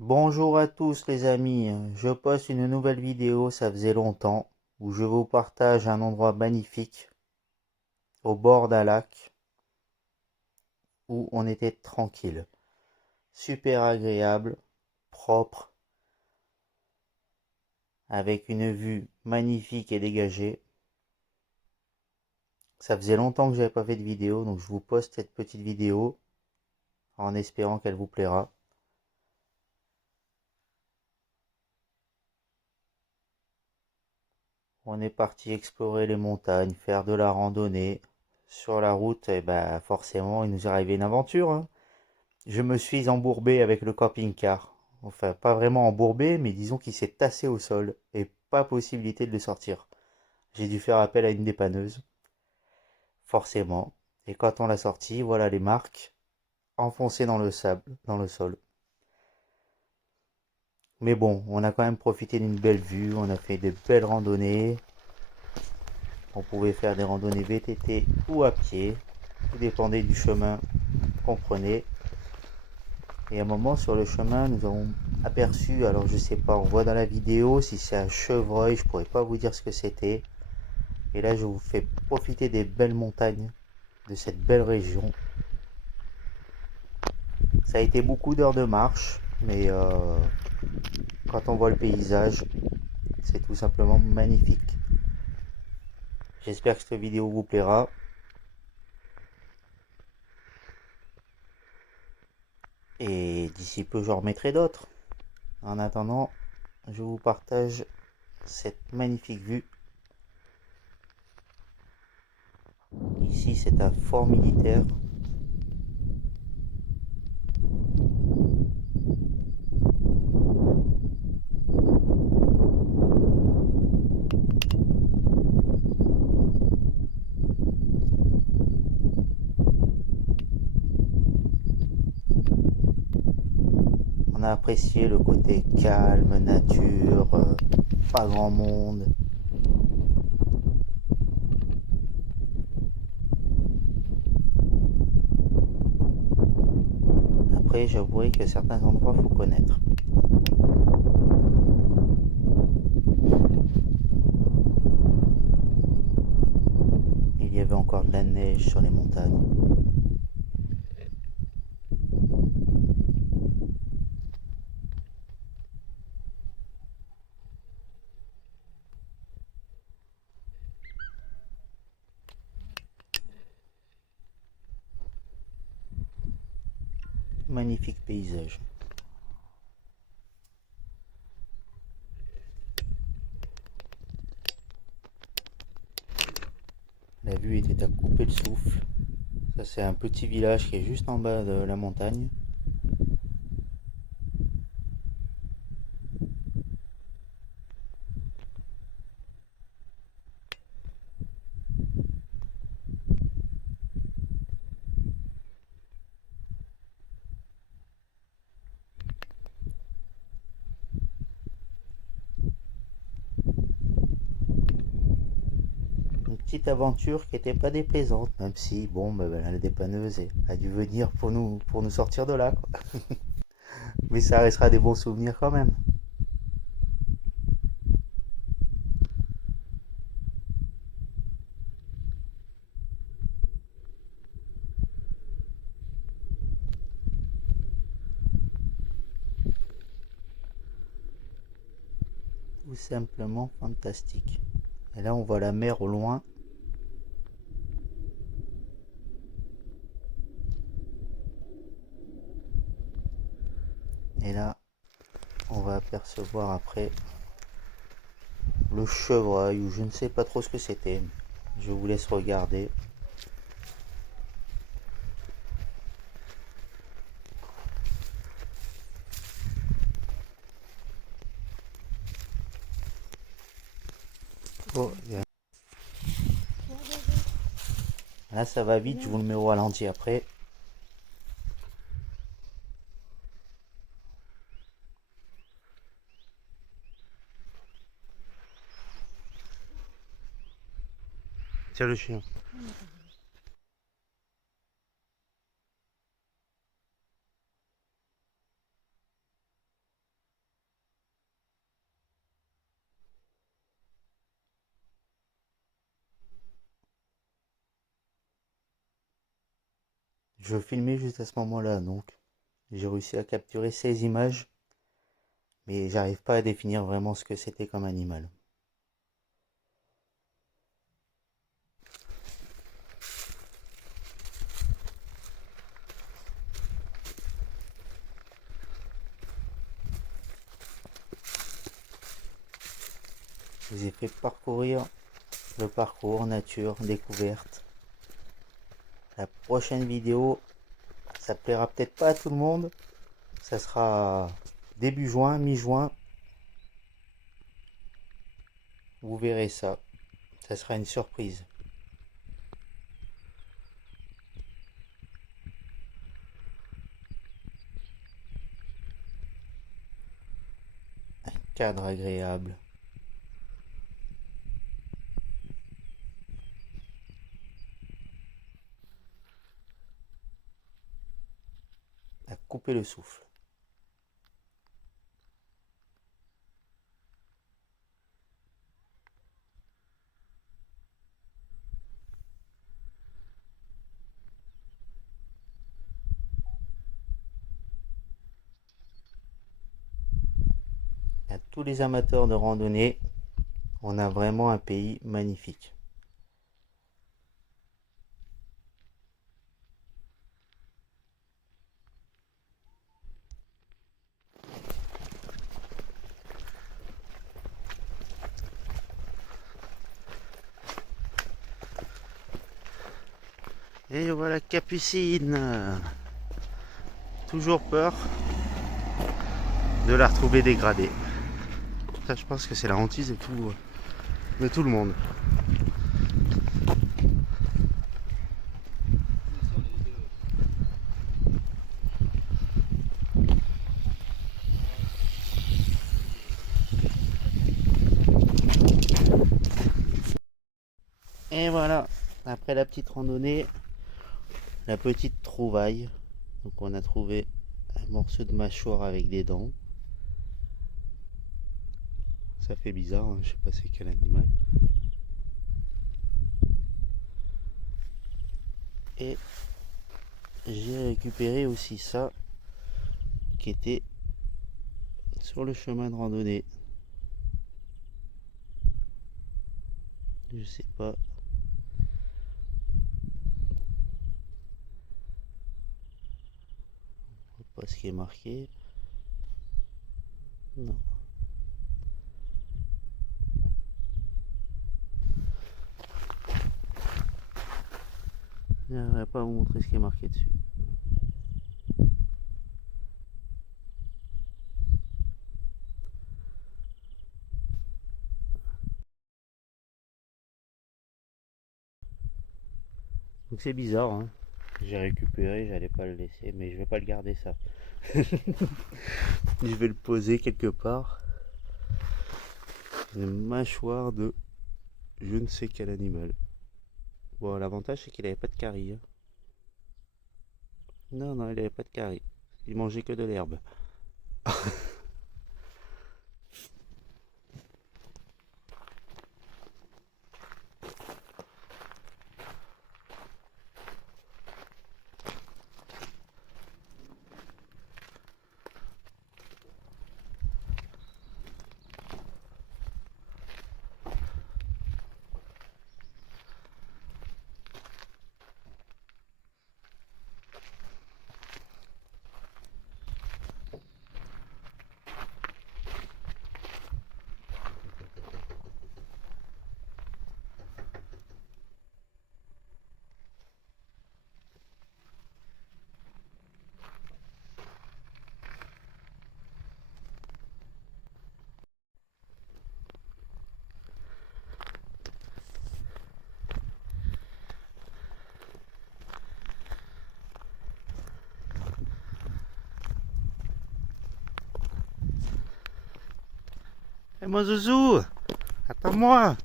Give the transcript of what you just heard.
Bonjour à tous les amis, je poste une nouvelle vidéo, ça faisait longtemps, où je vous partage un endroit magnifique au bord d'un lac où on était tranquille, super agréable, propre, avec une vue magnifique et dégagée. Ça faisait longtemps que j'avais pas fait de vidéo, donc je vous poste cette petite vidéo en espérant qu'elle vous plaira. On est parti explorer les montagnes, faire de la randonnée. Sur la route, et ben forcément, il nous est arrivé une aventure, hein. Je me suis embourbé avec le camping-car. Enfin, pas vraiment embourbé, mais disons qu'il s'est tassé au sol et pas possibilité de le sortir. J'ai dû faire appel à une dépanneuse, forcément. Et quand on l'a sorti, voilà les marques enfoncées dans le sable, dans le sol. Mais bon, on a quand même profité d'une belle vue, on a fait de belles randonnées. On pouvait faire des randonnées VTT ou à pied. Tout dépendait du chemin qu'on prenait. Et à un moment sur le chemin, nous avons aperçu, alors je sais pas, on voit dans la vidéo si c'est un chevreuil, je pourrais pas vous dire ce que c'était. Et là, je vous fais profiter des belles montagnes de cette belle région. Ça a été beaucoup d'heures de marche, mais quand on voit le paysage, c'est tout simplement magnifique. J'espère que cette vidéo vous plaira. Et d'ici peu, j'en remettrai d'autres. En attendant, je vous partage cette magnifique vue. Ici, c'est un fort militaire. On a apprécié le côté calme, nature, pas grand monde. Après, j'avouerai que certains endroits faut connaître. Il y avait encore de la neige sur les montagnes. Magnifique paysage. La vue était à couper le souffle. Ça, c'est un petit village qui est juste en bas de la montagne. Une petite aventure qui n'était pas déplaisante, même si, bon, la dépanneuse a dû venir pour nous sortir de là, quoi. Mais ça restera des bons souvenirs quand même. Tout simplement fantastique. Et là, on voit la mer au loin. Et là, on va apercevoir après le chevreuil, ou je ne sais pas trop ce que c'était. Je vous laisse regarder. Oh, là, ça va vite, je vous le mets au ralenti après. Tiens le chien. Je filmais juste à ce moment-là, donc j'ai réussi à capturer 16 images, mais j'arrive pas à définir vraiment ce que c'était comme animal. Je vous ai fait parcourir le parcours nature, découverte. La prochaine vidéo, ça plaira peut-être pas à tout le monde. Ça sera début juin, mi-juin. Vous verrez ça. Ça sera une surprise. Un cadre agréable. À couper le souffle. À tous les amateurs de randonnée, on a vraiment un pays magnifique. Et voilà Capucine. Toujours peur de la retrouver dégradée. Ça, je pense que c'est la hantise de tout le monde. Et voilà, après la petite randonnée, la petite trouvaille. Donc on a trouvé un morceau de mâchoire avec des dents. Ça fait bizarre, hein, je sais pas c'est quel animal. Et j'ai récupéré aussi ça qui était sur le chemin de randonnée. Je sais pas. Pas ce qui est marqué. Non. Je n'arriverai pas à vous montrer ce qui est marqué dessus. Donc c'est bizarre, hein. J'ai récupéré, j'allais pas le laisser, mais je vais pas le garder ça. Je vais le poser quelque part. Une mâchoire de je ne sais quel animal. Bon, l'avantage c'est qu'il avait pas de carie, hein. Non, non, il avait pas de carie. Il mangeait que de l'herbe. Eh mon zouzou, attends-moi.